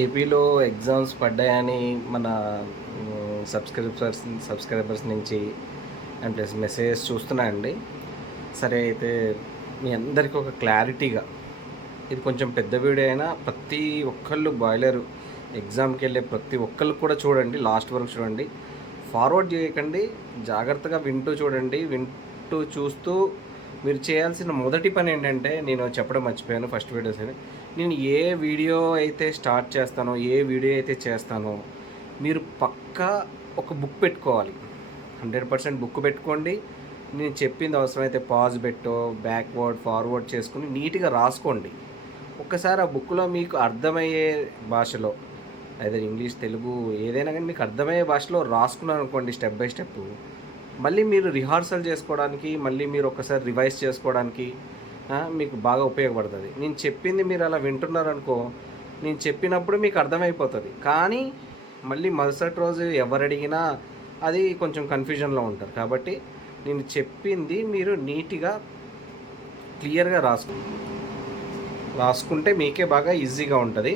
ఏపీలో ఎగ్జామ్స్ పడ్డాయని మన సబ్స్క్రైబర్స్ నుంచి అండ్ ప్లస్ మెసేజెస్ చూస్తున్నా అండి. సరే అయితే మీ అందరికీ ఒక క్లారిటీగా, ఇది కొంచెం పెద్ద వీడియో అయినా ప్రతి ఒక్కళ్ళు బాయిలర్ ఎగ్జామ్కి వెళ్ళే ప్రతి ఒక్కళ్ళు కూడా చూడండి, లాస్ట్ వరకు చూడండి, ఫార్వర్డ్ చేయకండి, జాగ్రత్తగా వింటూ చూడండి. వింటూ చూస్తూ మీరు చేయాల్సిన మొదటి పని ఏంటంటే, నేను చెప్పడం మర్చిపోయాను ఫస్ట్ వీడియోస్ అని, నేను ఏ వీడియో అయితే స్టార్ట్ చేస్తానో, ఏ వీడియో అయితే చేస్తానో మీరు పక్కా ఒక బుక్ పెట్టుకోవాలి. 100% బుక్ పెట్టుకోండి. నేను చెప్పింది అవసరమైతే పాజ్ పెట్టో బ్యాక్వర్డ్ ఫార్వర్డ్ చేసుకుని నీట్గా రాసుకోండి. ఒక్కసారి ఆ బుక్లో మీకు అర్థమయ్యే భాషలో, అయితే ఇంగ్లీష్ తెలుగు ఏదైనా కానీ మీకు అర్థమయ్యే భాషలో రాసుకున్నాను అనుకోండి, స్టెప్ బై స్టెప్ మళ్ళీ మీరు రిహార్సల్ చేసుకోవడానికి, మళ్ళీ మీరు ఒకసారి రివైజ్ చేసుకోవడానికి మీకు బాగా ఉపయోగపడుతుంది. నేను చెప్పింది మీరు అలా వింటున్నారనుకో, నేను చెప్పినప్పుడు మీకు అర్థమైపోతుంది, కానీ మళ్ళీ మరుసటి రోజు ఎవరు అడిగినా అది కొంచెం కన్ఫ్యూజన్లో ఉంటారు. కాబట్టి నేను చెప్పింది మీరు నీట్గా క్లియర్గా రాసుకుంటే మీకే బాగా ఈజీగా ఉంటుంది.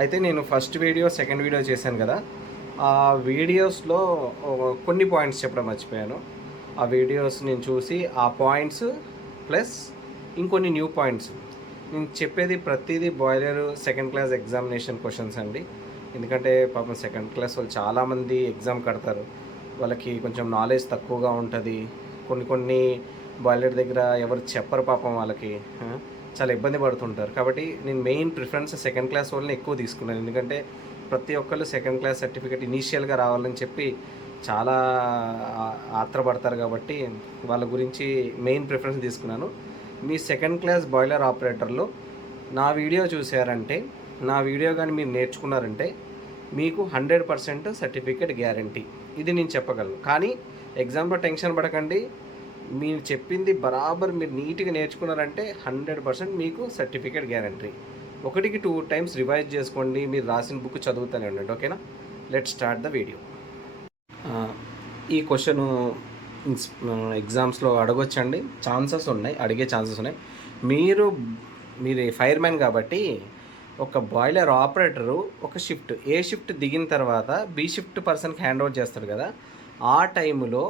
అయితే నేను ఫస్ట్ వీడియో సెకండ్ వీడియో చేశాను కదా, ఆ వీడియోస్లో కొన్ని పాయింట్స్ చెప్పడం మర్చిపోయాను. ఆ వీడియోస్ నేను చూసి ఆ పాయింట్స్ ప్లస్ ఇంకొన్ని న్యూ పాయింట్స్, నేను చెప్పేది ప్రతిదీ boiler second class examination questions అండి. ఎందుకంటే పాపం సెకండ్ క్లాస్ వాళ్ళు చాలామంది ఎగ్జామ్ కడతారు, వాళ్ళకి కొంచెం నాలెడ్జ్ తక్కువగా ఉంటుంది. కొన్ని బాయిలర్ దగ్గర ఎవరు చెప్పరు పాపం, వాళ్ళకి చాలా ఇబ్బంది పడుతుంటారు. కాబట్టి నేను మెయిన్ ప్రిఫరెన్స్ సెకండ్ క్లాస్ వాళ్ళని ఎక్కువ తీసుకున్నాను. ఎందుకంటే ప్రతి ఒక్కళ్ళు సెకండ్ క్లాస్ సర్టిఫికేట్ ఇనీషియల్గా రావాలని చెప్పి చాలా ఆత్రపడతారు. కాబట్టి వాళ్ళ గురించి మెయిన్ ప్రిఫరెన్స్ తీసుకున్నాను. మీ సెకండ్ క్లాస్ బాయిలర్ ఆపరేటర్లో నా వీడియో చూసారంటే, నా వీడియో కానీ మీరు నేర్చుకున్నారంటే మీకు 100% సర్టిఫికేట్ గ్యారంటీ, ఇది నేను చెప్పగలను. కానీ ఎగ్జామ్లో టెన్షన్ పడకండి, మీరు చెప్పింది బరాబర్ మీరు నీట్గా నేర్చుకున్నారంటే 100% మీకు సర్టిఫికేట్ గ్యారంటీ. 1-2 టైమ్స్ రివైజ్ చేసుకోండి, మీరు రాసిన బుక్ చదువుతూనే ఉండండి. ఓకేనా? Let start the video. ఈ క్వశ్చన్ ఎగ్జామ్స్లో అడగొచ్చండి, అడిగే ఛాన్సెస్ ఉన్నాయి. మీరు ఫైర్ మ్యాన్ కాబట్టి ఒక బాయిలర్ ఆపరేటరు ఒక షిఫ్ట్, ఏ షిఫ్ట్ దిగిన తర్వాత బి షిఫ్ట్ పర్సన్కి హ్యాండ్ ఓవర్ చేస్తాడు కదా, ఆ టైంలో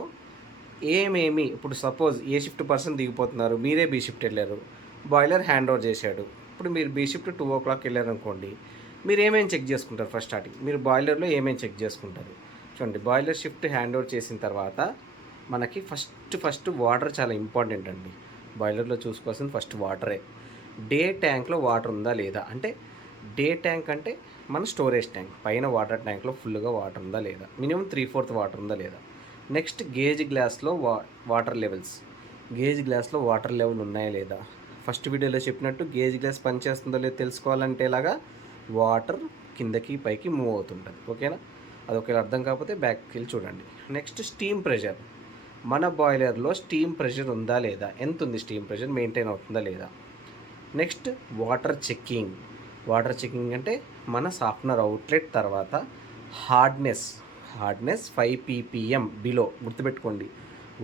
ఏమేమి, ఇప్పుడు సపోజ్ ఏ షిఫ్ట్ పర్సన్ దిగిపోతున్నారు, మీరే బి షిఫ్ట్ వెళ్ళారు, బాయిలర్ హ్యాండ్ ఓవర్ చేశాడు. ఇప్పుడు మీరు బి షిఫ్ట్ 2 o'clock వెళ్ళారు అనుకోండి, మీరు ఏమేమి చెక్ చేసుకుంటారు? ఫస్ట్ స్టార్టింగ్ మీరు బాయిలర్లో ఏమేమి చెక్ చేసుకుంటారు చూడండి. బాయిలర్ షిఫ్ట్ హ్యాండ్ ఓవర్ చేసిన తర్వాత మనకి ఫస్ట్ వాటర్ చాలా ఇంపార్టెంట్ అండి. బాయిలర్లో చూసుకోవాల్సింది ఫస్ట్ వాటరే. డే ట్యాంక్లో వాటర్ ఉందా లేదా, అంటే డే ట్యాంక్ అంటే మన స్టోరేజ్ ట్యాంక్, పైన వాటర్ ట్యాంక్లో ఫుల్గా వాటర్ ఉందా లేదా, మినిమం 3/4 వాటర్ ఉందా లేదా. నెక్స్ట్ గేజ్ గ్లాస్లో వాటర్ లెవెల్స్, గేజ్ గ్లాస్లో వాటర్ లెవెల్ ఉన్నాయా లేదా. ఫస్ట్ వీడియోలో చెప్పినట్టు గేజ్ గ్లాస్ పనిచేస్తుందో లేదో తెలుసుకోవాలంటే ఇలాగా వాటర్ కిందకి పైకి మూవ్ అవుతుంటుంది. ఓకేనా? అది ఒకవేళ అర్థం కాకపోతే బ్యాక్కి వెళ్ళి చూడండి. నెక్స్ట్ స్టీమ్ ప్రెషర్, మన బాయిలర్లో స్టీమ్ ప్రెషర్ ఉందా లేదా, ఎంత ఉంది స్టీమ్ ప్రెషర్, మెయింటైన్ అవుతుందా లేదా. నెక్స్ట్ వాటర్ చెకింగ్ అంటే మన సాఫ్ట్నర్ అవుట్లెట్ తర్వాత హార్డ్నెస్ 5 ppm బిలో, గుర్తుపెట్టుకోండి,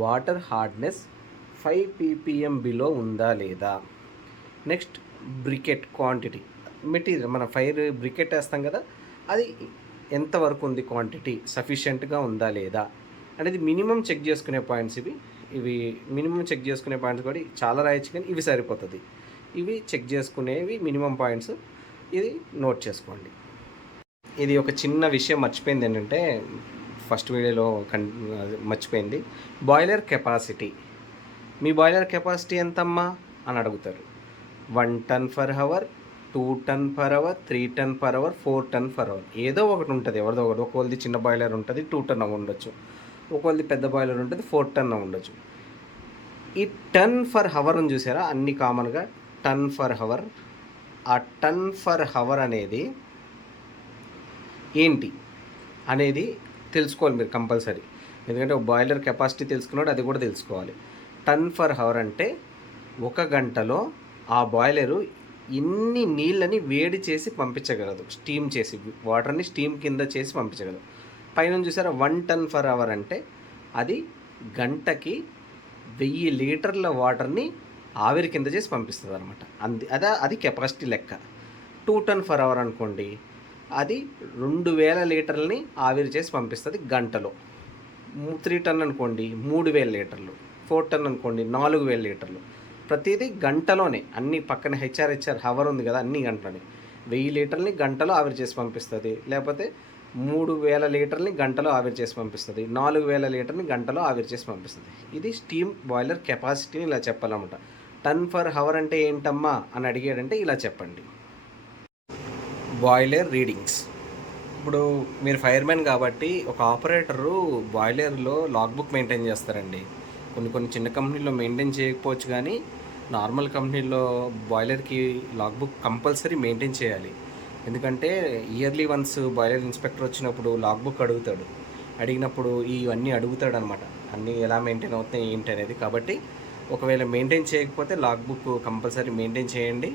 వాటర్ హార్డ్నెస్ 5 ppm బిలో ఉందా లేదా. నెక్స్ట్ బ్రికెట్ క్వాంటిటీ, మెటీరియల్ మన ఫైర్ బ్రికెట్ వేస్తాం కదా, అది ఎంతవరకు ఉంది, క్వాంటిటీ సఫిషియెంట్గా ఉందా లేదా అనేది మినిమం చెక్ చేసుకునే పాయింట్స్. ఇవి మినిమం చెక్ చేసుకునే పాయింట్స్ కూడా చాలా రాయొచ్చు, కానీ ఇవి సరిపోతుంది. ఇవి చెక్ చేసుకునేవి మినిమం పాయింట్స్, ఇది నోట్ చేసుకోండి. ఇది ఒక చిన్న విషయం మర్చిపోయింది ఏంటంటే, ఫస్ట్ వీడియోలో మర్చిపోయింది, బాయిలర్ కెపాసిటీ. మీ బాయిలర్ కెపాసిటీ ఎంతమ్మా అని అడుగుతారు. 1 ton per hour, 2 ton per hour, 3 ton per hour, 4 ton per hour, ఏదో ఒకటి ఉంటుంది, ఎవరిదో ఒకటి. ఒకవేళది చిన్న బాయిలర్ ఉంటుంది 2 ton ఉండొచ్చు, ఒకవేళది పెద్ద బాయిలర్ ఉంటుంది 4 ton ఉండొచ్చు. ఈ టన్ ఫర్ హవర్ అని చూసారా, అన్ని కామన్గా టన్ ఫర్ హవర్. ఆ టన్ ఫర్ హవర్ అనేది ఏంటి అనేది తెలుసుకోవాలి మీరు కంపల్సరీ. ఎందుకంటే ఒక బాయిలర్ కెపాసిటీ తెలుసుకున్నాడు, అది కూడా తెలుసుకోవాలి. టన్ ఫర్ హవర్ అంటే 1 గంటలో ఆ బాయిలరు ఎన్ని నీళ్ళని వేడి చేసి పంపించగలదు, స్టీమ్ చేసి, వాటర్ని స్టీమ్ కింద చేసి పంపించగలదు. పైన చూసారా 1 ton per hour అంటే అది గంటకి 1000 లీటర్ల వాటర్ని ఆవిరి కింద చేసి పంపిస్తుంది అనమాట. అది కెపాసిటీ లెక్క. 2 ton per hour అనుకోండి, అది 2000 లీటర్లని ఆవిరి చేసి పంపిస్తుంది గంటలో. 3 టన్ అనుకోండి 3000 లీటర్లు, 4 టన్ అనుకోండి 4000 లీటర్లు. ప్రతిదీ గంటలోనే, అన్ని పక్కన హెచ్ఆర్ హవర్ ఉంది కదా, అన్ని గంటలోనే 1000 లీటర్ని గంటలో ఆవిరి చేసి పంపిస్తుంది. లేకపోతే 3000 లీటర్ని గంటలో ఆవిరి చేసి పంపిస్తుంది. 4000 లీటర్ని గంటలో ఆవిరి చేసి పంపిస్తుంది. ఇది స్టీమ్ బాయిలర్ కెపాసిటీని ఇలా చెప్పాలన్నమాట. టన్ ఫర్ హవర్ అంటే ఏంటమ్మా అని అడిగాడంటే ఇలా చెప్పండి. Boiler readings. ఇప్పుడు మీరు ఫైర్మెన్ కాబట్టి ఒక ఆపరేటరు బాయిలర్లో లాగ్ బుక్ మెయింటైన్ చేస్తారండి. కొన్ని చిన్న కంపెనీల్లో మెయింటైన్ చేయకపోవచ్చు, కానీ నార్మల్ కంపెనీల్లో బాయిలర్కి లాగ్ బుక్ కంపల్సరీ మెయింటైన్ చేయాలి. ఎందుకంటే ఇయర్లీ వన్స్ బాయిలర్ ఇన్స్పెక్టర్ వచ్చినప్పుడు లాగ్ బుక్ అడిగినప్పుడు ఇవన్నీ అడుగుతాడు అనమాట, అన్నీ ఎలా మెయింటైన్ అవుతున్నాయి ఏంటి అనేది. కాబట్టి ఒకవేళ మెయింటైన్ చేయకపోతే లాగ్ బుక్ కంపల్సరీ మెయింటైన్ చేయండి.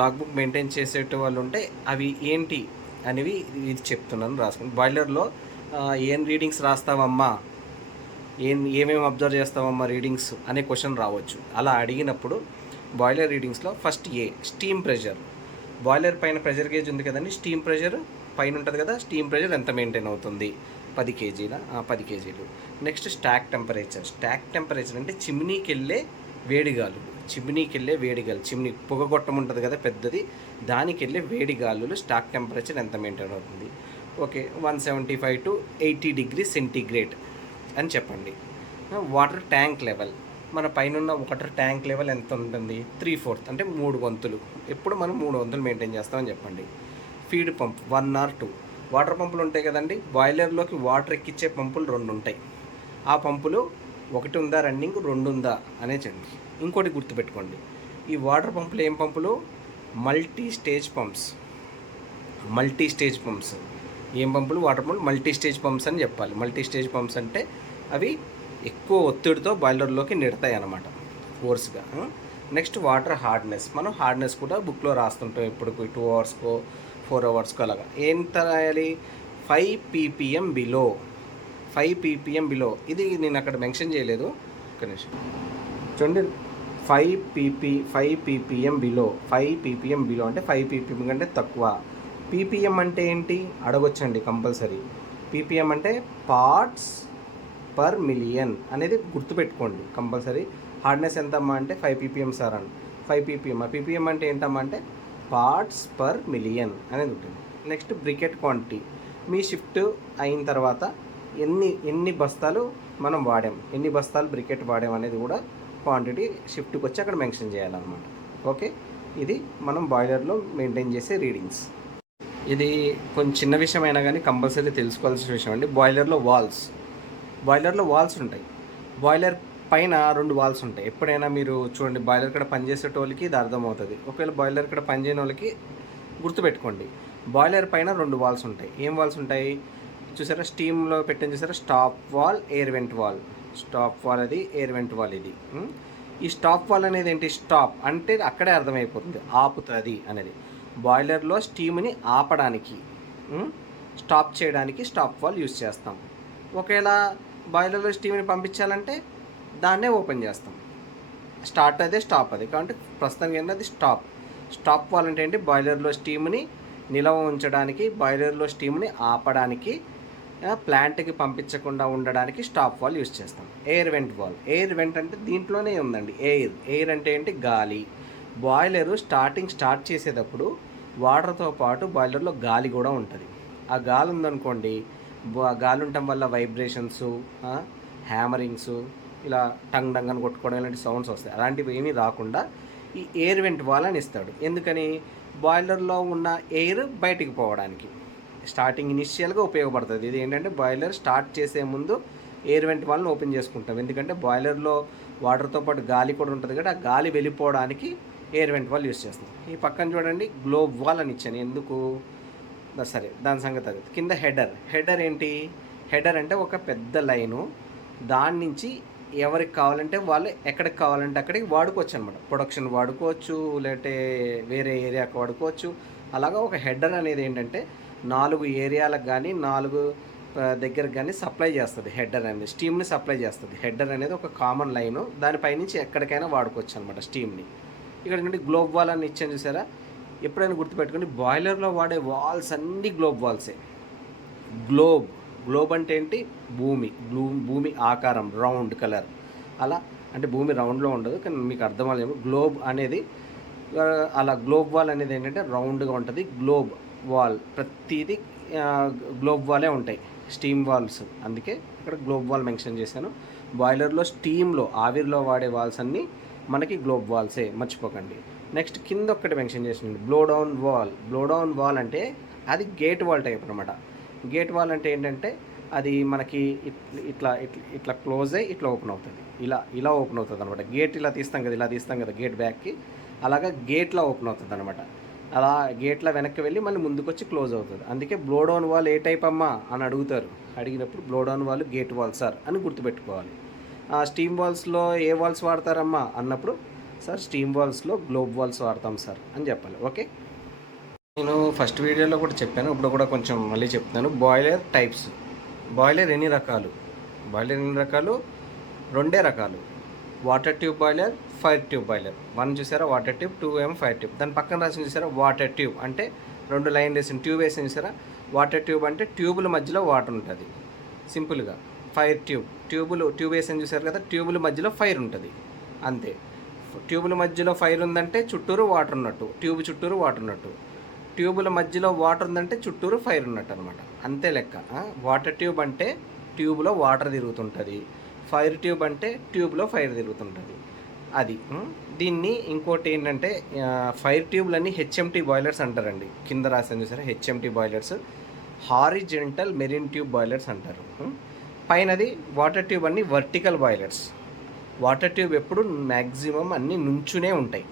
లాగ్ బుక్ మెయింటైన్ చేసేట వాళ్ళు ఉంటే అవి ఏంటి అనేవి ఇది చెప్తున్నాను, రాసుకోండి. బాయిలర్లో ఏం రీడింగ్స్ రాస్తావమ్మా, ఏమేమి అబ్జర్వ్ చేస్తావమ్మా రీడింగ్స్ అనే క్వశ్చన్ రావచ్చు. అలా అడిగినప్పుడు బాయిలర్ రీడింగ్స్లో ఫస్ట్ స్టీమ్ ప్రెషర్. బాయిలర్ పైన ప్రెషర్ గేజ్ ఉంది కదండి, స్టీమ్ ప్రెషర్ పైన ఉంటుంది కదా, స్టీమ్ ప్రెషర్ ఎంత మెయింటైన్ అవుతుంది, 10 కేజీలు. నెక్స్ట్ స్టాక్ టెంపరేచర్ అంటే చిమ్నీకి వెళ్ళే వేడిగాలు, చిమ్నీ పొగగొట్టం ఉంటుంది కదా పెద్దది, దానికి వెళ్ళే వేడిగాలులు స్టాక్ టెంపరేచర్ ఎంత మెయింటైన్ అవుతుంది. ఓకే, 175 to 80 degrees సెంటీగ్రేడ్ అని చెప్పండి. వాటర్ ట్యాంక్ లెవెల్, మన పైన వాటర్ ట్యాంక్ లెవెల్ ఎంత ఉంటుంది, 3/4 అంటే 3 వంతులు. ఎప్పుడు మనం 3 వంతులు మెయింటైన్ చేస్తామని చెప్పండి. Feed pump 1 or 2. వాటర్ పంపులు ఉంటాయి కదండి, బాయిలర్లోకి వాటర్ ఎక్కించే పంపులు 2 ఉంటాయి. ఆ పంపులు 1 ఉందా రన్నింగ్, 2 ఉందా అనే చెప్పండి. ఇంకోటి గుర్తుపెట్టుకోండి, ఈ వాటర్ పంపులు ఏం పంపులు, మల్టీ స్టేజ్ పంప్స్. ఏం పంపులు, వాటర్ పంపులు మల్టీ స్టేజ్ పంప్స్ అని చెప్పాలి. మల్టీ స్టేజ్ పంప్స్ అంటే అవి ఎక్కువ ఒత్తిడితో బాయిలర్లోకి నెడతాయి అన్నమాట, ఫోర్స్గా. Next water hardness. మనం హార్డ్నెస్ కూడా బుక్లో రాస్తుంటాం, ఇప్పుడు 2 అవర్స్కో 4 అవర్స్కో అలాగా. ఎంత రాయాలి, 5 ppm బిలో. ఇది నేను అక్కడ మెన్షన్ చేయలేదు, ఒక నిమిషం చూడండి. 5 ppm బిలో అంటే 5 ppm కంటే తక్కువ. ppm అంటే ఏంటి అడగొచ్చండి కంపల్సరీ. ppm అంటే పార్ట్స్ పర్ మిలియన్ అనేది గుర్తుపెట్టుకోండి కంపల్సరీ. హార్డ్నెస్ ఎంతమ్మా అంటే 5 ppm సార్ అని. 5 ppm. ppm అంటే ఏంటమ్మా అంటే పార్ట్స్ పర్ మిలియన్ అనేది ఉంటుంది. Next briquette quantity. మీ షిఫ్ట్ అయిన తర్వాత ఎన్ని బస్తాలు మనం వాడాం, ఎన్ని బస్తాలు బ్రికెట్ వాడాం అనేది కూడా క్వాంటిటీ షిఫ్ట్కి వచ్చి అక్కడ మెన్షన్ చేయాలన్నమాట. ఓకే, ఇది మనం బాయిలర్లో మెయింటైన్ చేసే రీడింగ్స్. ఇది కొంచెం చిన్న విషయం అయినా కానీ కంపల్సరీ తెలుసుకోవాల్సిన విషయం అండి. బాయిలర్లో వాల్స్ ఉంటాయి. బాయిలర్ పైన 2 వాల్స్ ఉంటాయి. ఎప్పుడైనా మీరు చూడండి, బాయిలర్ ఇక్కడ పనిచేసే వాళ్ళకి ఇది అర్థమవుతుంది. ఒకవేళ బాయిలర్ ఇక్కడ పనిచేయని వాళ్ళకి గుర్తుపెట్టుకోండి, బాయిలర్ పైన 2 వాల్స్ ఉంటాయి. ఏం వాల్స్ ఉంటాయి చూసారా, స్టీమ్లో పెట్టిన చూసారా, stop valve, air vent valve. Stop wall అది, ఎయిర్ వెంట్ వాల్ ఇది. ఈ స్టాప్ వాల్ అనేది ఏంటి, స్టాప్ అంటే అక్కడే అర్థమైపోతుంది, ఆపుతుంది అనేది. బాయిలర్లో స్టీమ్ని ఆపడానికి, స్టాప్ చేయడానికి స్టాప్ వాల్ యూజ్ చేస్తాం. ఒకవేళ బాయిలర్లో స్టీమ్ని పంపించాలంటే దాన్నే ఓపెన్ చేస్తాం. స్టార్ట్ అదే, స్టాప్ అది. కాబట్టి ప్రస్తుతానికి ఏంటంటే అది స్టాప్ వాల్ అంటే ఏంటి, బాయిలర్లో స్టీమ్ని నిలవ ఉంచడానికి, బాయిలర్లో స్టీమ్ని ఆపడానికి, ప్లాంట్కి పంపించకుండా ఉండడానికి స్టాప్ వాల్ యూజ్ చేస్తాం. ఎయిర్ వెంట్ అంటే దీంట్లోనే ఉందండి. ఎయిర్ అంటే ఏంటి, గాలి. బాయిలరు స్టార్ట్ చేసేటప్పుడు వాటర్తో పాటు బాయిలర్లో గాలి కూడా ఉంటుంది. ఆ గాలి ఉందనుకోండి, గాలి ఉండటం వల్ల వైబ్రేషన్స్, హ్యామరింగ్స్, ఇలా టంగ్ అని కొట్టుకోవడం ఇలాంటి సౌండ్స్ వస్తాయి. అలాంటివి ఏమీ రాకుండా ఈ ఎయిర్ వెంట్ వాల్ అని ఇస్తాడు. ఎందుకని, బాయిలర్లో ఉన్న ఎయిర్ బయటికి పోవడానికి స్టార్టింగ్ ఇనిషియల్గా ఉపయోగపడుతుంది. ఇది ఏంటంటే బాయిలర్ స్టార్ట్ చేసే ముందు ఎయిర్ వెంట్ వాల్ని ఓపెన్ చేసుకుంటాం. ఎందుకంటే బాయిలర్లో వాటర్తో పాటు గాలి కూడా ఉంటుంది కదా, ఆ గాలి వెళ్ళిపోవడానికి ఎయిర్ వెంట్ వాల్ యూజ్ చేస్తాం. ఈ పక్కన చూడండి గ్లోబ్ వాల్ అని ఇచ్చాను, ఎందుకు సరే దాని సంగతి అది. కింద హెడర్ ఏంటి, హెడర్ అంటే ఒక పెద్ద లైను, దాని నుంచి ఎవరికి కావాలంటే వాళ్ళు ఎక్కడికి కావాలంటే అక్కడికి వాడుకోవచ్చు అనమాట. ప్రొడక్షన్ వాడుకోవచ్చు, లేదంటే వేరే ఏరియాకి వాడుకోవచ్చు. అలాగా ఒక హెడర్ అనేది ఏంటంటే 4 ఏరియాలకు కానీ 4 దగ్గరకు కానీ సప్లై చేస్తుంది. హెడర్ అనేది స్టీమ్ని సప్లై చేస్తుంది. హెడర్ అనేది ఒక కామన్ లైను, దానిపై నుంచి ఎక్కడికైనా వాడుకోవచ్చు అనమాట స్టీమ్ని. ఇక్కడ నుండి గ్లోబ్ వాల్ అని ఇచ్చాను చూసారా, ఎప్పుడైనా గుర్తుపెట్టుకోండి, బాయిలర్లో వాడే వాల్స్ అన్నీ గ్లోబ్ వాల్సే. గ్లోబ్ గ్లోబ్ అంటే ఏంటి? భూమి ఆకారం, రౌండ్ కలర్ అలా. అంటే భూమి రౌండ్లో ఉండదు, కానీ మీకు అర్థం అవ్వలేము. గ్లోబ్ అనేది అలా గ్లోబ్ వాల్ అనేది ఏంటంటే రౌండ్గా ఉంటుంది. గ్లోబ్ వాల్ ప్రతిదీ గ్లోబ్ వాలే ఉంటాయి, స్టీమ్ వాల్స్. అందుకే ఇక్కడ గ్లోబ్ వాల్ మెన్షన్ చేశాను. బాయిలర్లో స్టీమ్లో ఆవిరిలో వాడే వాల్స్ అన్నీ మనకి గ్లోబ్ వాల్సే, మర్చిపోకండి. నెక్స్ట్ కింద ఒక్కటి మెన్షన్ చేసింది, బ్లో డౌన్ వాల్ అంటే అది గేట్ వాల్ టైప్ అనమాట. గేట్ వాల్ అంటే ఏంటంటే అది మనకి ఇట్లా ఇట్లా ఇట్లా క్లోజ్ అయ్యి ఇట్లా ఓపెన్ అవుతుంది, ఇలా ఓపెన్ అవుతుంది అనమాట. గేట్ ఇలా తీస్తాం కదా గేట్ బ్యాక్కి, అలాగా గేట్లా ఓపెన్ అవుతుంది అనమాట. అలా గేట్లా వెనక్కి వెళ్ళి మళ్ళీ ముందుకు వచ్చి క్లోజ్ అవుతుంది. అందుకే బ్లో డౌన్ వాల్ ఏ టైప్ అమ్మా అని అడుగుతారు. అడిగినప్పుడు blow down wall gate wall sir అని గుర్తుపెట్టుకోవాలి. స్టీమ్ వాల్స్లో ఏ వాల్స్ వాడతారమ్మా అన్నప్పుడు, సార్ స్టీమ్ వాల్స్లో గ్లోబ్ వాల్స్ వాడతాం సార్ అని చెప్పాలి. ఓకే, నేను ఫస్ట్ వీడియోలో కూడా చెప్పాను, ఇప్పుడు కూడా కొంచెం మళ్ళీ చెప్తాను. Boiler types. బాయిలర్ ఎన్ని రకాలు? రెండే రకాలు, water tube boiler, fire tube boiler. 1 చూసారా వాటర్ ట్యూబ్, 2 ఏమో ఫైర్ ట్యూబ్. దాని పక్కన రాసిన చూసారా వాటర్ ట్యూబ్ అంటే 2 లైన్ వేసిన ట్యూబ్ వేసిన చూసారా. వాటర్ ట్యూబ్ అంటే ట్యూబుల మధ్యలో వాటర్ ఉంటుంది సింపుల్గా. ఫైర్ ట్యూబ్ వేసిన చూసారు కదా, ట్యూబుల మధ్యలో ఫైర్ ఉంటుంది అంతే. ట్యూబుల మధ్యలో ఫైర్ ఉందంటే చుట్టూరు వాటర్ ఉన్నట్టు, ట్యూబ్ చుట్టూరు వాటర్ ఉన్నట్టు. ట్యూబుల మధ్యలో వాటర్ ఉందంటే చుట్టూరు ఫైర్ ఉన్నట్టు అనమాట, అంతే లెక్క. వాటర్ ట్యూబ్ అంటే ట్యూబ్లో వాటర్ తిరుగుతుంటుంది, ఫైర్ ట్యూబ్ అంటే ట్యూబ్లో ఫైర్ తిరుగుతుంటుంది అది. దీన్ని ఇంకోటి ఏంటంటే ఫైర్ ట్యూబ్లన్నీ హెచ్ఎంటీ బాయిలర్స్ అంటారండి. కింద రాసాను చూసారా HMT boilers, horizontal marine tube boilers అంటారు. పైనది వాటర్ ట్యూబ్ అన్ని వర్టికల్ బాయిలర్స్. వాటర్ ట్యూబ్ ఎప్పుడు మ్యాక్సిమం అన్నీ నుంచునే ఉంటాయి.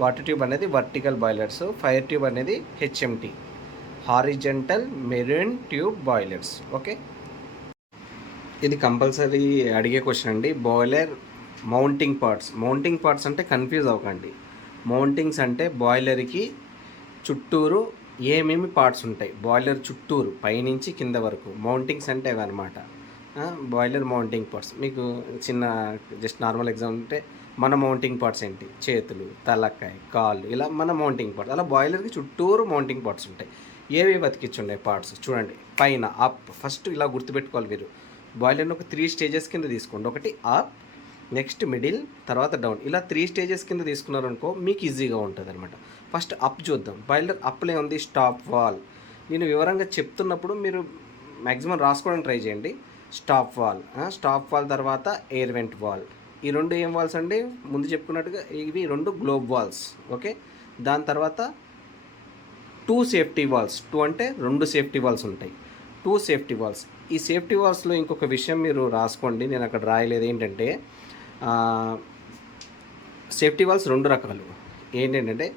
వాటర్ ట్యూబ్ అనేది వర్టికల్ బాయిలర్స్, ఫైర్ ట్యూబ్ అనేది HMT, horizontal marine tube boilers. Okay, ఇది కంపల్సరీ అడిగే క్వశ్చన్ అండి. బాయిలర్ మౌంటింగ్ పార్ట్స్ అంటే కన్ఫ్యూజ్ అవ్వకండి. మౌంటింగ్స్ అంటే బాయిలర్కి చుట్టూరు ఏమేమి పార్ట్స్ ఉంటాయి, బాయిలర్ చుట్టూరు పైనుంచి కింద వరకు. మౌంటింగ్స్ అంటే అవి అనమాట. బాయిలర్ మౌంటింగ్ పార్ట్స్ మీకు చిన్న జస్ట్ నార్మల్ ఎగ్జాంపుల్ అంటే మన మౌంటింగ్ పార్ట్స్ ఏంటి, చేతులు, తలకాయ, కాళ్ళు, ఇలా మన మౌంటింగ్ పార్ట్స్. అలా బాయిలర్కి చుట్టూరు మౌంటింగ్ పార్ట్స్ ఉంటాయి. ఏవి బతికించుండే పార్ట్స్ చూడండి. పైన అప్, ఫస్ట్ ఇలా గుర్తుపెట్టుకోవాలి మీరు. బాయిలర్ని ఒక 3 స్టేజెస్ కింద తీసుకోండి. ఒకటి అప్, నెక్స్ట్ మిడిల్, తర్వాత డౌన్. ఇలా 3 స్టేజెస్ కింద తీసుకున్నారనుకో మీకు ఈజీగా ఉంటుంది అనమాట. ఫస్ట్ అప్ చూద్దాం. బాయిలర్ అప్లే ఉంది స్టాప్ వాల్. నేను వివరంగా చెప్తున్నప్పుడు మీరు మ్యాక్సిమం రాసుకోవడానికి ట్రై చేయండి. స్టాప్ వాల్ తర్వాత ఎయిర్ వెంట్ వాల్. ఈ 2 ఏం వాల్స్ అండి? ముందు చెప్పుకున్నట్టుగా ఇవి 2 గ్లోబ్ వాల్స్. ఓకే, దాని తర్వాత 2 సేఫ్టీ వాల్స్. 2 అంటే 2 సేఫ్టీ వాల్స్ ఉంటాయి. 2 సేఫ్టీ వాల్స్. ఈ సేఫ్టీ వాల్స్లో ఇంకొక విషయం మీరు రాసుకోండి, నేను అక్కడ రాయలేదు. ఏంటంటే సేఫ్టీ వాల్స్ 2 రకాలు. ఏంటంటే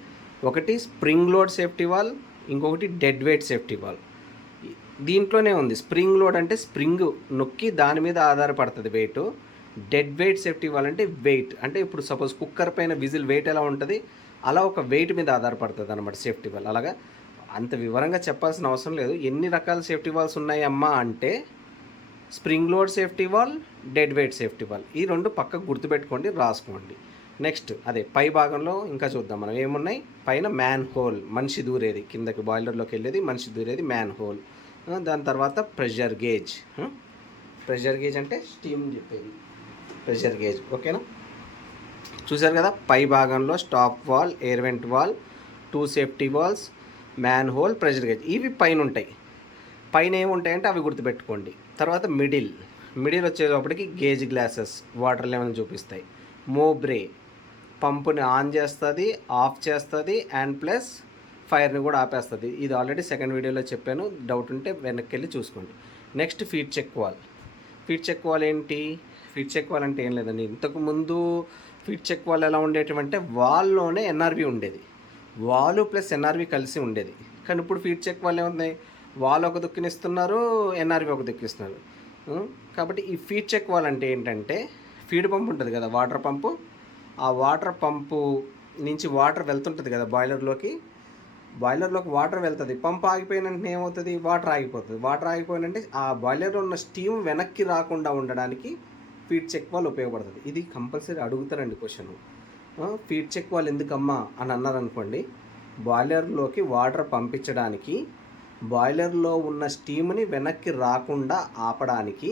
ఒకటి స్ప్రింగ్ లోడ్ సేఫ్టీ వాల్, ఇంకొకటి డెడ్ వెయిట్ సేఫ్టీ వాల్. దీంట్లోనే ఉంది స్ప్రింగ్ లోడ్ అంటే స్ప్రింగ్ నొక్కి దాని మీద ఆధారపడుతుంది weight. Dead weight safety valve అంటే వెయిట్ అంటే ఇప్పుడు సపోజ్ కుక్కర్ పైన విజిల్ వెయిట్ ఎలా ఉంటుంది అలా ఒక వెయిట్ మీద ఆధారపడుతుంది అనమాట సేఫ్టీ వాల్. అలాగా అంత వివరంగా చెప్పాల్సిన అవసరం లేదు. ఎన్ని రకాల సేఫ్టీ వాల్స్ ఉన్నాయి అమ్మా అంటే spring load safety valve, dead weight safety valve. ఈ 2 పక్కకు గుర్తుపెట్టుకోండి, రాసుకోండి. నెక్స్ట్ అదే పై భాగంలో ఇంకా చూద్దాం మనం ఏమున్నాయి. పైన మ్యాన్ హోల్, మనిషి దూరేది కిందకి బాయిలర్లోకి వెళ్ళేది మనిషి దూరేది మ్యాన్ హోల్. దాని తర్వాత ప్రెషర్ గేజ్ అంటే స్టీమ్ చెప్పేది ప్రెషర్ గేజ్. ఓకేనా, చూసారు కదా. పై భాగంలో stop valve, air vent valve, 2 safety valves, manhole, pressure gauge. ఇవి పైన ఉంటాయి. పైన ఏముంటాయంటే అవి గుర్తుపెట్టుకోండి. తర్వాత మిడిల్ వచ్చేటప్పటికి గేజ్ గ్లాసెస్ వాటర్ లెవెల్ చూపిస్తాయి. మోబ్రే పంపుని ఆన్ చేస్తుంది, ఆఫ్ చేస్తుంది, అండ్ ప్లస్ ఫైర్ని కూడా ఆపేస్తుంది. ఇది ఆల్రెడీ సెకండ్ వీడియోలో చెప్పాను, డౌట్ ఉంటే వెనక్కి వెళ్ళి చూసుకోండి. నెక్స్ట్ ఫీడ్ చెక్ వాల్ ఏంటి? ఫీడ్ చెక్ వాల్ అంటే ఏం లేదండి. ఇంతకుముందు ఫీడ్ చెక్ వాల్ ఎలా ఉండేటివంటే వాల్లోనే ఎన్ఆర్వి ఉండేది, వాలు ప్లస్ ఎన్ఆర్వి కలిసి ఉండేది. కానీ ఇప్పుడు ఫీడ్ చెక్ వాల్ ఏముంది, వాల్ ఒక దుక్కినిస్తున్నారు, ఎన్ఆర్వి ఒక దుక్కిస్తున్నారు. కాబట్టి ఈ ఫీడ్ చెక్ వాల్ అంటే ఏంటంటే ఫీడ్ పంప్ ఉంటుంది కదా, వాటర్ పంపు. ఆ వాటర్ పంపు నుంచి వాటర్ వెళ్తుంటుంది కదా బాయిలర్లోకి వాటర్ వెళ్తుంది. పంప్ ఆగిపోయిన వెంటనే ఏమవుతుంది, వాటర్ ఆగిపోయినంటే ఆ బాయిలర్లో ఉన్న స్టీమ్ వెనక్కి రాకుండా ఉండడానికి ఫీడ్ చెక్ వాల్ ఉపయోగపడుతుంది. ఇది కంపల్సరీ అడుగుతారండి క్వశ్చన్. ఫీడ్ చెక్ వాల్ ఎందుకమ్మా అని అన్నారనుకోండి, బాయిలర్లోకి వాటర్ పంపించడానికి, బాయిలర్లో ఉన్న స్టీమ్ని వెనక్కి రాకుండా ఆపడానికి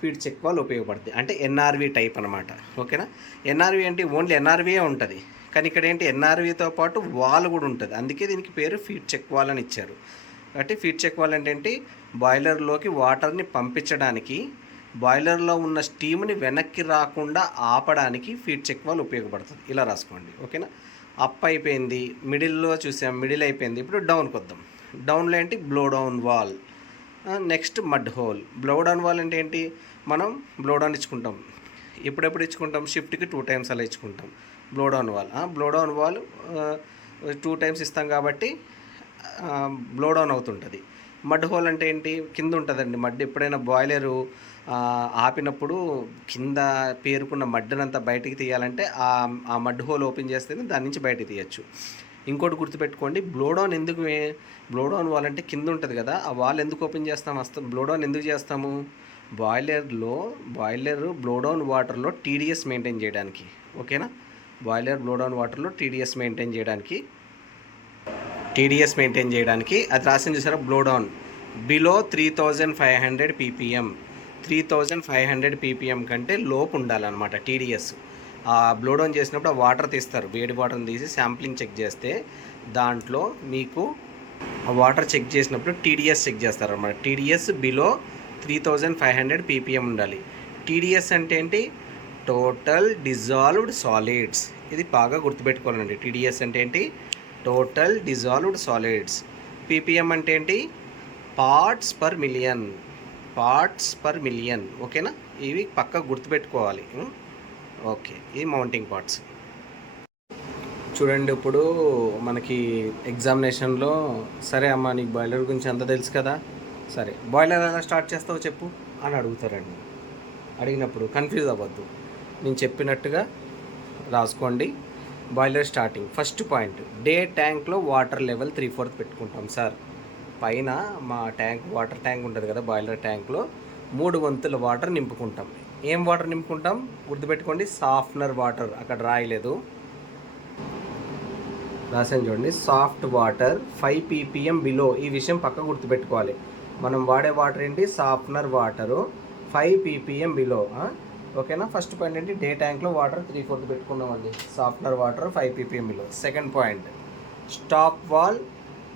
ఫీడ్ చెక్ వాల్వ్ ఉపయోగపడుతుంది. అంటే ఎన్ఆర్వి టైప్ అనమాట. ఓకేనా. ఎన్ఆర్వి అంటే ఓన్లీ ఎన్ఆర్వీయే ఉంటుంది, కానీ ఇక్కడ ఏంటి ఎన్ఆర్వీతో పాటు వాల్ కూడా ఉంటుంది. అందుకే దీనికి పేరు ఫీడ్ చెక్ వాల్ అని ఇచ్చారు. కాబట్టి ఫీడ్ చెక్ వాల్ అంటే ఏంటి, బాయిలర్లోకి వాటర్ని పంపించడానికి, బాయిలర్లో ఉన్న స్టీమ్ని వెనక్కి రాకుండా ఆపడానికి ఫీడ్ చెక్ వాల్ ఉపయోగపడుతుంది. ఇలా రాసుకోండి. ఓకేనా. అప్ అయిపోయింది, మిడిల్లో చూసాం, మిడిల్ అయిపోయింది. ఇప్పుడు డౌన్కి వద్దాం. డౌన్లో ఏంటి, blow down wall. Next mud whole. Blow down wall అంటే ఏంటి, మనం బ్లో డౌన్ ఇచ్చుకుంటాం. ఎప్పుడెప్పుడు ఇచ్చుకుంటాం, షిఫ్ట్కి 2 టైమ్స్ అలా ఇచ్చుకుంటాం. Blow down valve, blow down valve 2 times ఇస్తాం కాబట్టి బ్లో డౌన్ అవుతుంటుంది. మడ్ హోల్ అంటే ఏంటి, కింద ఉంటుందండి మడ్. ఎప్పుడైనా బాయిలరు ఆపినప్పుడు కింద పేరుకున్న మడ్డనంతా బయటికి తీయాలంటే ఆ మడ్ హోల్ ఓపెన్ చేస్తేనే దాని నుంచి బయటికి తీయచ్చు. ఇంకోటి గుర్తుపెట్టుకోండి, బ్లోడౌన్ ఎందుకు, బ్లోడౌన్ వాల్ అంటే కింద ఉంటుంది కదా, ఆ వాల్ ఎందుకు ఓపెన్ చేస్తాం, బ్లోడౌన్ ఎందుకు చేస్తాము, బాయిలర్ బ్లోడౌన్ వాటర్లో టీడీఎస్ మెయింటైన్ చేయడానికి. ఓకేనా. బాయిలర్ బ్లోడౌన్ వాటర్లో టీడీఎస్ మెయింటైన్ చేయడానికి అది రాసింది చూసారా, బ్లోడౌన్ బిలో 3500 ppm. 3500 ppm కంటే లోపు ఉండాలన్నమాట టీడీఎస్. ఆ బ్లోడౌన్ చేసినప్పుడు ఆ వాటర్ తీస్తారు, వేడి వాటర్ని తీసి శాంప్లింగ్ చెక్ చేస్తే దాంట్లో మీకు ఆ వాటర్ చెక్ చేసినప్పుడు టీడీఎస్ చెక్ చేస్తారు అన్నమాట. టీడీఎస్ బిలో 3500 ppm ఉండాలి. టీడీఎస్ అంటే ఏంటి, టోటల్ డిజాల్వ్డ్ సాలిడ్స్. ఇది బాగా గుర్తుపెట్టుకోవాలండి. టీడీఎస్ అంటే ఏంటి, టోటల్ డిజాల్వ్డ్ సాలిడ్స్. పీపీఎం అంటే ఏంటి, పార్ట్స్ పర్ మిలియన్. ఓకేనా. ఇవి పక్కా గుర్తుపెట్టుకోవాలి. ఓకే, ఇది మౌంటింగ్ పార్ట్స్. చూడండి, ఇప్పుడు మనకి ఎగ్జామినేషన్లో సరే అమ్మా నీకు బాయిలర్ గురించి అంత తెలుసు కదా, సరే బాయిలర్ ఎలా స్టార్ట్ చేస్తావో చెప్పు అని అడుగుతారండి. అడిగినప్పుడు కన్ఫ్యూజ్ అవ్వద్దు, నేను చెప్పినట్టుగా రాసుకోండి. Boiler starting first point, day ట్యాంక్లో వాటర్ లెవెల్ 3/4 పెట్టుకుంటాం సార్. పైన మా వాటర్ ట్యాంక్ ఉంటుంది కదా, బాయిలర్ ట్యాంక్లో 3 వంతుల వాటర్ నింపుకుంటాం. ఏం వాటర్ నింపుకుంటాం గుర్తుపెట్టుకోండి, సాఫ్ట్నర్ వాటర్. అక్కడ రాయలేదు, రాసాను చూడండి, సాఫ్ట్ వాటర్ 5 ppm బిలో. ఈ విషయం పక్క గుర్తుపెట్టుకోవాలి. మనం వాడే వాటర్ ఏంటి, సాఫ్ట్నర్ వాటరు 5 ppm బిలో. ఓకేనా. ఫస్ట్ పాయింట్ ఏంటి, డే ట్యాంక్లో వాటర్ 3/4 పెట్టుకున్నామండి, softener water 5 ppm below. Second point, stop valve,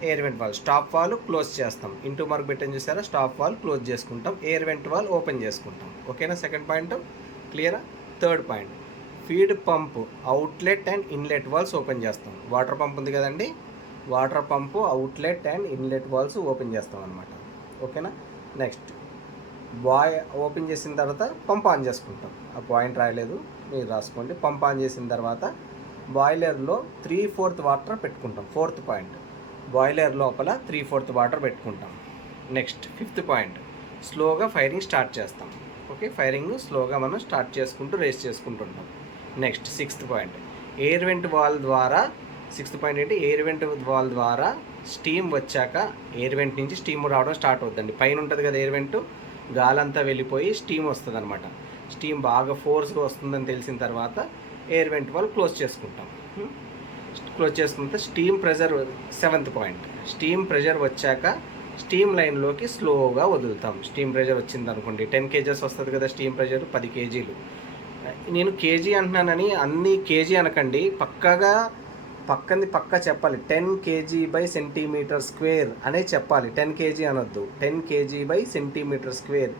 air vent valve. Stop valve close చేస్తాం, ఇంటూ మార్క్ పెట్టని చూసారా, స్టాప్ వాల్ క్లోజ్ చేసుకుంటాం, ఎయిర్ వెంట్ వాల్ ఓపెన్ చేసుకుంటాం. ఓకేనా. సెకండ్ పాయింట్ క్లియరా. Third point, feed pump outlet and inlet valves open చేస్తాం. Water pump ఉంది కదండి, water pump outlet and inlet valves open చేస్తాం అనమాట. ఓకేనా. నెక్స్ట్ ఓపెన్ చేసిన తర్వాత పంప్ ఆన్ చేసుకుంటాం. ఆ పాయింట్ రాయలేదు, మీరు రాసుకోండి. పంప్ ఆన్ చేసిన తర్వాత బాయిలర్లో 3/4 వాటర్ పెట్టుకుంటాం. ఫోర్త్ పాయింట్, బాయిలర్ లోపల 3/4 వాటర్ పెట్టుకుంటాం. నెక్స్ట్ ఫిఫ్త్ పాయింట్, స్లోగా ఫైరింగ్ స్టార్ట్ చేస్తాం. ఓకే, ఫైరింగ్ స్లోగా మనం స్టార్ట్ చేసుకుంటూ రేస్ చేసుకుంటుంటాం. Next sixth point, air vent valve ద్వారా, సిక్స్త్ పాయింట్ ఏంటి, ఎయిర్ వెంట్ వాల్ ద్వారా స్టీమ్ వచ్చాక, ఎయిర్ వెంట్ నుంచి స్టీమ్ రావడం స్టార్ట్ అవుతుందండి. పైన ఉంటుంది కదా ఎయిర్ వెంట్, గాలంతా వెళ్ళిపోయి స్టీమ్ వస్తుంది అనమాట. స్టీమ్ బాగా ఫోర్స్గా వస్తుందని తెలిసిన తర్వాత ఎయిర్ వెంట్ వాల్ క్లోజ్ చేసుకుంటాం. క్లోజ్ చేసుకున్న steam pressure, seventh point, steam pressure వచ్చాక స్టీమ్ లైన్లోకి స్లోగా వదులుతాం. స్టీమ్ ప్రెజర్ వచ్చింది అనుకోండి, 10 kgs వస్తుంది కదా స్టీమ్ ప్రెజర్, 10 kg. నేను కేజీ అంటున్నానని అన్ని కేజీ అనకండి, పక్కా చెప్పాలి. 10 kg/cm² అనే చెప్పాలి, 10 kg అనొద్దు. 10 kg/cm².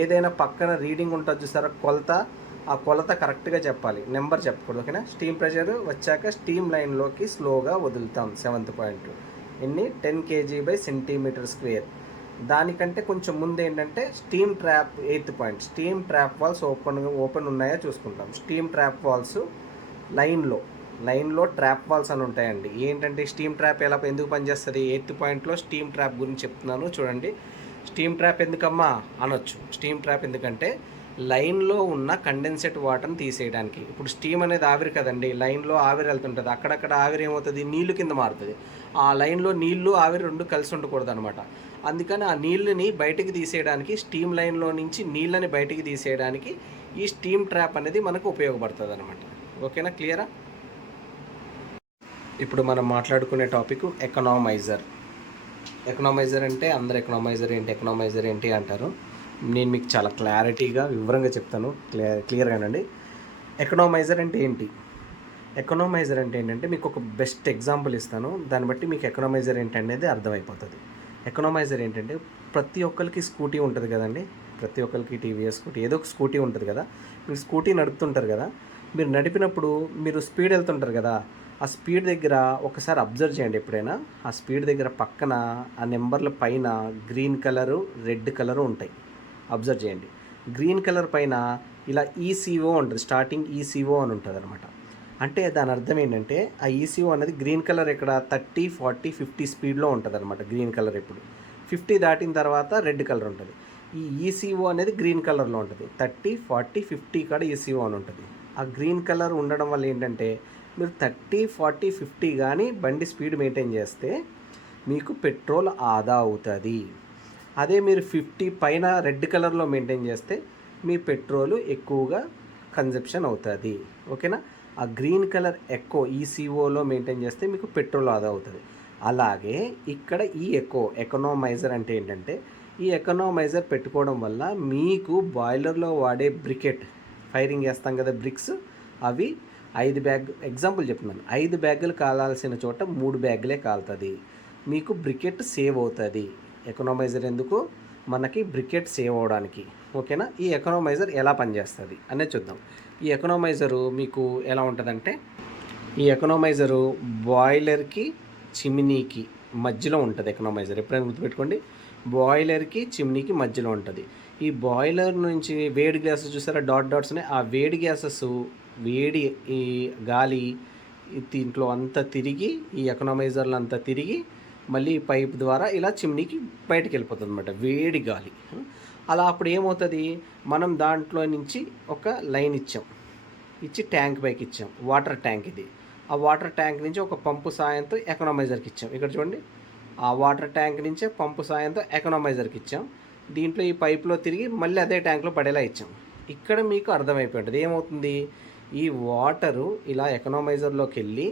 ఏదైనా పక్కన రీడింగ్ ఉంటుంది చూసారా కొలత, ఆ కొలత కరెక్ట్గా చెప్పాలి, నెంబర్ చెప్పకూడదు. ఓకేనా. స్టీమ్ ప్రెషర్ వచ్చాక స్టీమ్ లైన్లోకి స్లోగా వదులుతాం. సెవెంత్ పాయింట్ ఎన్ని, 10 kg/cm². దానికంటే కొంచెం ముందు ఏంటంటే steam trap. Eighth point, steam trap valves open ఉన్నాయో చూసుకుంటాం. స్టీమ్ ట్రాప్ వాల్స్ లైన్లో ట్రాప్ వాల్స్ అని ఉంటాయండి. ఏంటంటే స్టీమ్ ట్రాప్ ఎందుకు పనిచేస్తుంది, ఎయిత్ పాయింట్లో స్టీమ్ ట్రాప్ గురించి చెప్తున్నాను చూడండి. స్టీమ్ ట్రాప్ ఎందుకమ్మా అనొచ్చు. స్టీమ్ ట్రాప్ ఎందుకంటే లైన్లో ఉన్న కండెన్సేట్ వాటర్ని తీసేయడానికి. ఇప్పుడు స్టీమ్ అనేది ఆవిరి కదండి, లైన్లో ఆవిరి వెళ్తుంటుంది, అక్కడక్కడ ఆవిరి ఏమవుతుంది, నీళ్ళు కింద మారుతుంది. ఆ లైన్లో నీళ్ళు ఆవిరి రెండు కలిసి ఉండకూడదు అనమాట. అందుకని ఆ నీళ్ళని బయటికి తీసేయడానికి, స్టీమ్ లైన్లో నుంచి నీళ్ళని బయటికి తీసేయడానికి ఈ స్టీమ్ ట్రాప్ అనేది మనకు ఉపయోగపడుతుంది అనమాట. ఓకేనా, క్లియరా. ఇప్పుడు మనం మాట్లాడుకునే టాపిక్ ఎకనామైజర్. ఎకనామైజర్ అంటే అందరు ఎకనామైజర్ ఏంటి అంటారు. నేను మీకు చాలా క్లారిటీగా వివరంగా చెప్తాను, క్లియర్గానండి. ఎకనామైజర్ అంటే ఏంటి? ఎకనామైజర్ అంటే ఏంటంటే మీకు ఒక బెస్ట్ ఎగ్జాంపుల్ ఇస్తాను, దాన్ని బట్టి మీకు ఎకనామైజర్ ఏంటి అనేది అర్థమైపోతుంది. ఎకనామైజర్ ఏంటంటే ప్రతి ఒక్కరికి స్కూటీ ఉంటుంది కదండి, ప్రతి ఒక్కరికి టీవీఎస్ స్కూటీ ఏదో ఒక స్కూటీ ఉంటుంది కదా. మీరు స్కూటీ నడుపుతుంటారు కదా, మీరు నడిపినప్పుడు మీరు స్పీడ్ వెళ్తుంటారు కదా, ఆ స్పీడ్ దగ్గర ఒకసారి అబ్జర్వ్ చేయండి. ఎప్పుడైనా ఆ స్పీడ్ దగ్గర పక్కన ఆ నెంబర్ల పైన గ్రీన్ కలరు, రెడ్ కలరు ఉంటాయి. అబ్జర్వ్ చేయండి. గ్రీన్ కలర్ పైన ఇలా ఈసీఓ ఉంటుంది, స్టార్టింగ్ ఈసీఓ అని ఉంటుంది అనమాట. అంటే దాని అర్థం ఏంటంటే ఆ ఈసీఓ అనేది గ్రీన్ కలర్ ఇక్కడ 30, 40, 50 స్పీడ్లో ఉంటుంది అనమాట. గ్రీన్ కలర్ ఎప్పుడు 50 దాటిన తర్వాత రెడ్ కలర్ ఉంటుంది. ఈ ఈసీఓ అనేది గ్రీన్ కలర్లో ఉంటుంది. 30, 40, 50 కాడ ఈసీఓ అని ఉంటుంది. ఆ గ్రీన్ కలర్ ఉండడం వల్ల ఏంటంటే మీరు 30, 40, 50 కానీ బండి స్పీడ్ మెయింటైన్ చేస్తే మీకు పెట్రోల్ ఆదా అవుతుంది. అదే మీరు 50 పైన రెడ్ కలర్లో మెయింటైన్ చేస్తే మీ పెట్రోలు ఎక్కువగా కన్జప్షన్ అవుతుంది. ఓకేనా? ఆ గ్రీన్ కలర్ ఎక్కువ ఈసీఓలో మెయింటైన్ చేస్తే మీకు పెట్రోల్ ఆదా అవుతుంది. అలాగే ఇక్కడ ఈ ఎకనామైజర్ అంటే ఏంటంటే ఈ ఎకనామైజర్ పెట్టుకోవడం వల్ల మీకు బాయిలర్లో వాడే బ్రికెట్, ఫైరింగ్ చేస్తాం కదా బ్రిక్స్, అవి 5 బ్యాగ్, ఎగ్జాంపుల్ చెప్తున్నాను, 5 బ్యాగులు కాలాల్సిన చోట 3 బ్యాగులే కాలుతుంది. మీకు బ్రికెట్ సేవ్ అవుతుంది. ఎకనామైజర్ ఎందుకు? మనకి బ్రికెట్ సేవ్ అవడానికి. ఓకేనా? ఈ ఎకనామైజర్ ఎలా పనిచేస్తుంది అనేది చూద్దాం. ఈ ఎకనామైజరు మీకు ఎలా ఉంటుందంటే, ఈ ఎకనామైజరు బాయిలర్కి చిమ్నీకి మధ్యలో ఉంటుంది. ఎకనామైజర్ ఎప్పుడైనా గుర్తుపెట్టుకోండి, బాయిలర్కి చిమ్నీకి మధ్యలో ఉంటుంది. ఈ బాయిలర్ నుంచి వేడి గ్యాసెస్ చూసారా, డాట్స్ ఉన్నాయి. ఆ వేడి గ్యాసెస్, వేడి ఈ గాలి దీంట్లో అంతా తిరిగి, ఈ ఎకనామైజర్లు అంతా తిరిగి మళ్ళీ పైప్ ద్వారా ఇలా చిమ్నీకి బయటకు వెళ్ళిపోతుంది అనమాట వేడి గాలి. అలా అప్పుడు ఏమవుతుంది, మనం దాంట్లో నుంచి ఒక లైన్ ఇచ్చి ట్యాంక్ పైకి ఇచ్చాం, వాటర్ ట్యాంక్ ఇది. ఆ వాటర్ ట్యాంక్ నుంచి ఒక పంపు సాయంతో ఎకనామైజర్కి ఇచ్చాం. ఇక్కడ చూడండి, ఆ వాటర్ ట్యాంక్ నుంచే పంపు సాయంతో ఎకనామైజర్కి ఇచ్చాం. దీంట్లో ఈ పైప్లో తిరిగి మళ్ళీ అదే ట్యాంక్లో పడేలా ఇచ్చాం. ఇక్కడ మీకు అర్థమైపోయి ఉంటుంది ఏమవుతుంది, ఈ వాటరు ఇలా ఎకనామైజర్లోకి వెళ్ళి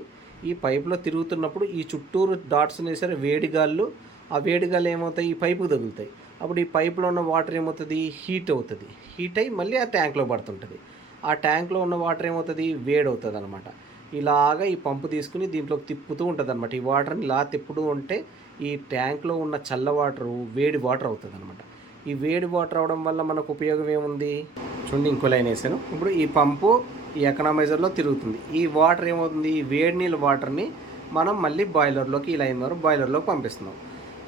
ఈ పైపులో తిరుగుతున్నప్పుడు ఈ చుట్టూరు డాట్స్ సరే వేడిగాళ్ళు, ఆ వేడిగాళ్ళు ఏమవుతాయి, ఈ పైపుకి తగులుతాయి. అప్పుడు ఈ పైపులో ఉన్న వాటర్ ఏమవుతుంది, హీట్ అవుతుంది. హీట్ అయ్యి మళ్ళీ ఆ ట్యాంక్లో పడుతుంటుంది. ఆ ట్యాంక్లో ఉన్న వాటర్ ఏమవుతుంది, వేడవుతుంది అనమాట. ఇలాగా ఈ పంపు తీసుకుని దీంట్లోకి తిప్పుతూ ఉంటుంది అనమాట. ఈ వాటర్ని ఇలా తిప్పుతూ ఉంటే ఈ ట్యాంక్లో ఉన్న చల్ల వాటరు వేడి వాటర్ అవుతుంది అనమాట. ఈ వేడి వాటర్ అవడం వల్ల మనకు ఉపయోగం ఏముంది చూడండి, ఇంకో లైన్ వేసాను. ఇప్పుడు ఈ పంపు ఈ ఎకనామైజర్లో తిరుగుతుంది. ఈ వాటర్ ఏమవుతుంది, ఈ వేడి నీళ్ళ వాటర్ని మనం మళ్ళీ బాయిలర్లోకి ఈ లైన్ ద్వారా బాయిలర్లోకి పంపిస్తున్నాం.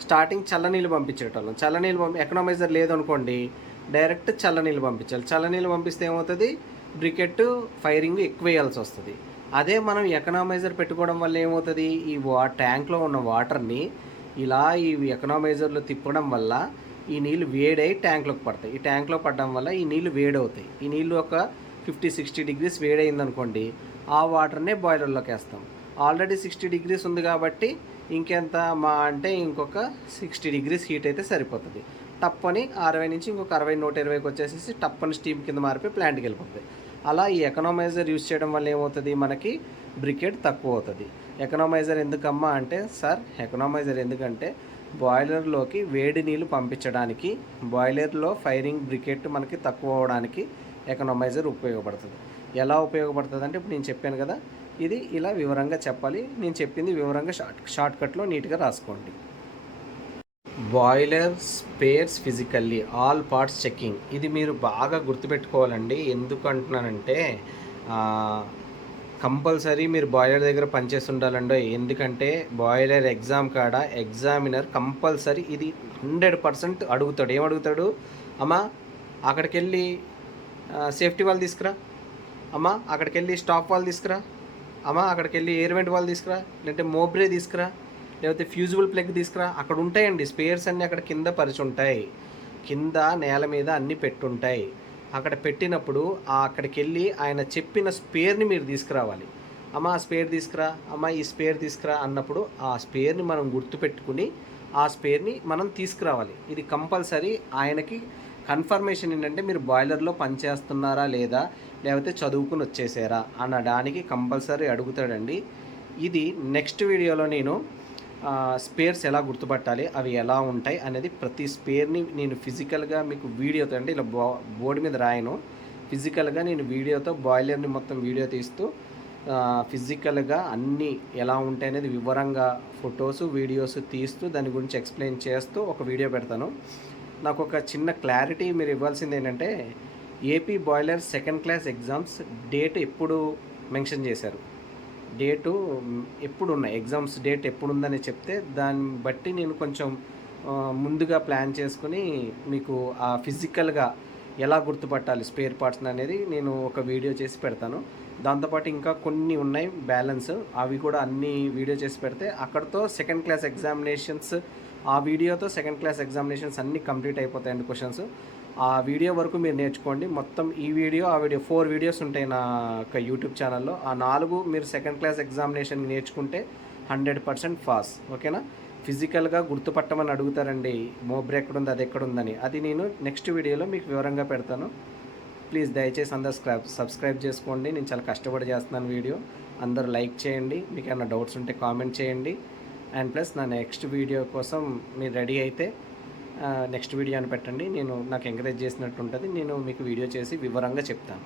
స్టార్టింగ్ చల్లనీళ్ళు పంపించేటోళ్ళం, చల్లనీళ్ళు ఎకనామైజర్ లేదనుకోండి డైరెక్ట్ చల్లనీళ్ళు పంపించాలి. చల్లనీళ్ళు పంపిస్తే ఏమవుతుంది, బ్రికెట్ ఫైరింగ్ ఎక్కువ వేయాల్సి వస్తుంది. అదే మనం ఎకనామైజర్ పెట్టుకోవడం వల్ల ఏమవుతుంది, ఈ ట్యాంక్లో ఉన్న వాటర్ని ఇలా ఈ ఎకనామైజర్లో తిప్పడం వల్ల ఈ నీళ్ళు వేడై ట్యాంక్లోకి పడతాయి. ఈ ట్యాంక్లో పడడం వల్ల ఈ నీళ్ళు వేడవుతాయి. ఈ నీళ్ళు ఒక 50-60 డిగ్రీస్ వేడైందనుకోండి, ఆ వాటర్నే బాయిలర్లోకి వేస్తాం. ఆల్రెడీ 60 డిగ్రీస్ ఉంది కాబట్టి ఇంకెంత మా అంటే ఇంకొక 60 డిగ్రీస్ హీట్ అయితే సరిపోతుంది. టప్పని 60 నుంచి ఇంకొక 60, 120కి వచ్చేసేసి టప్పని స్టీమ్ కింద మారిపోయి ప్లాంట్కి వెళ్ళిపోతుంది. అలా ఈ ఎకనామైజర్ యూజ్ చేయడం వల్ల ఏమవుతుంది, మనకి బ్రికెట్ తక్కువ అవుతుంది. ఎకనామైజర్ ఎందుకమ్మా అంటే, సార్ ఎకనామైజర్ ఎందుకంటే బాయిలర్లోకి వేడి నీళ్ళు పంపించడానికి, బాయిలర్లో ఫైరింగ్ బ్రికెట్ మనకి తక్కువ అవడానికి ఎకనామైజర్ ఉపయోగపడుతుంది. ఎలా ఉపయోగపడుతుంది అంటే ఇప్పుడు నేను చెప్పాను కదా, ఇది ఇలా వివరంగా చెప్పాలి. నేను చెప్పింది వివరంగా షార్ట్కట్లో నీట్గా రాసుకోండి. Boiler spares physically all parts checking, ఇది మీరు బాగా గుర్తుపెట్టుకోవాలండి. ఎందుకు అంటున్నానంటే కంపల్సరీ మీరు బాయిలర్ దగ్గర పనిచేసి ఉండాలండి. ఎందుకంటే బాయిలర్ ఎగ్జామ్ కాడ ఎగ్జామినర్ కంపల్సరీ ఇది 100% అడుగుతాడు. ఏమడుగుతాడు, అమ్మా అక్కడికి వెళ్ళి సేఫ్టీ వాల్ తీసుకురా, అమ్మ అక్కడికి వెళ్ళి స్టాప్ వాల్ తీసుకురా, అమ్మ అక్కడికి వెళ్ళి ఎయిర్ వెంట్ వాల్ తీసుకురా, లేదంటే మోబ్రే తీసుకురా, లేకపోతే ఫ్యూజిబుల్ ప్లగ్ తీసుకురా. అక్కడ ఉంటాయండి స్పేర్స్ అన్నీ, అక్కడ కింద పరిచి ఉంటాయి, కింద నేల మీద అన్నీ పెట్టుంటాయి. అక్కడ పెట్టినప్పుడు అక్కడికి వెళ్ళి ఆయన చెప్పిన స్పేర్ని మీరు తీసుకురావాలి. అమ్మ ఆ స్పేర్ తీసుకురా, అమ్మ ఈ స్పేర్ తీసుకురా అన్నప్పుడు ఆ స్పేర్ని మనం గుర్తుపెట్టుకుని ఆ స్పేర్ని మనం తీసుకురావాలి. ఇది కంపల్సరీ. ఆయనకి కన్ఫర్మేషన్ ఏంటంటే మీరు బాయిలర్లో పనిచేస్తున్నారా లేదా, లేకపోతే చదువుకుని వచ్చేసారా అనడానికి కంపల్సరీ అడుగుతాడండి. ఇది నెక్స్ట్ వీడియోలో నేను స్పేర్స్ ఎలా గుర్తుపట్టాలి, అవి ఎలా ఉంటాయి అనేది ప్రతి స్పేర్ని నేను ఫిజికల్గా మీకు వీడియోతో, అంటే ఇలా బోర్డు మీద రాయను, ఫిజికల్గా నేను వీడియోతో బాయిలర్ని మొత్తం వీడియో తీస్తూ ఫిజికల్గా అన్నీ ఎలా ఉంటాయి అనేది వివరంగా ఫొటోస్ వీడియోస్ తీస్తూ దాని గురించి ఎక్స్ప్లెయిన్ చేస్తూ ఒక వీడియో పెడతాను. నాకు ఒక చిన్న క్లారిటీ మీరు ఇవ్వాల్సింది ఏంటంటే, AP boiler second class exams date ఎప్పుడు మెన్షన్ చేశారు, డేటు ఎప్పుడు ఉన్నాయి, ఎగ్జామ్స్ డేట్ ఎప్పుడు ఉందని చెప్తే దాన్ని బట్టి నేను కొంచెం ముందుగా ప్లాన్ చేసుకుని మీకు ఆ ఫిజికల్గా ఎలా గుర్తుపట్టాలి స్పేర్ పార్ట్స్ అనేది నేను ఒక వీడియో చేసి పెడతాను. దాంతోపాటు ఇంకా కొన్ని ఉన్నాయి బ్యాలెన్స్, అవి కూడా అన్ని వీడియో చేసి పెడితే అక్కడితో సెకండ్ క్లాస్ ఎగ్జామినేషన్స్, ఆ వీడియోతో సెకండ్ క్లాస్ ఎగ్జామినేషన్స్ అన్నీ కంప్లీట్ అయిపోతాయండి క్వశ్చన్స్. ఆ వీడియో వరకు మీరు నేర్చుకోండి. మొత్తం ఈ వీడియో ఆ వీడియో 4 వీడియోస్ ఉంటాయి నా యొక్క యూట్యూబ్ ఛానల్లో. ఆ 4 మీరు సెకండ్ క్లాస్ ఎగ్జామినేషన్ నేర్చుకుంటే 100% పాస్. ఓకేనా? ఫిజికల్గా గుర్తుపట్టమని అడుగుతారండి, మోబ్రే ఎక్కడుంది అది ఎక్కడుందని, అది నేను నెక్స్ట్ వీడియోలో మీకు వివరంగా పెడతాను. ప్లీజ్ దయచేసి అందరూ సబ్స్క్రైబ్ చేసుకోండి. నేను చాలా కష్టపడి చేస్తున్నాను వీడియో. అందరూ లైక్ చేయండి. మీకు ఏమైనా డౌట్స్ ఉంటే కామెంట్ చేయండి. అండ్ ప్లస్ నా నెక్స్ట్ వీడియో కోసం మీరు రెడీ అయితే నెక్స్ట్ వీడియో అని పెట్టండి. నాకు ఎంకరేజ్ చేసినట్టు ఉంటుంది. నేను మీకు వీడియో చేసి వివరంగా చెప్తాను.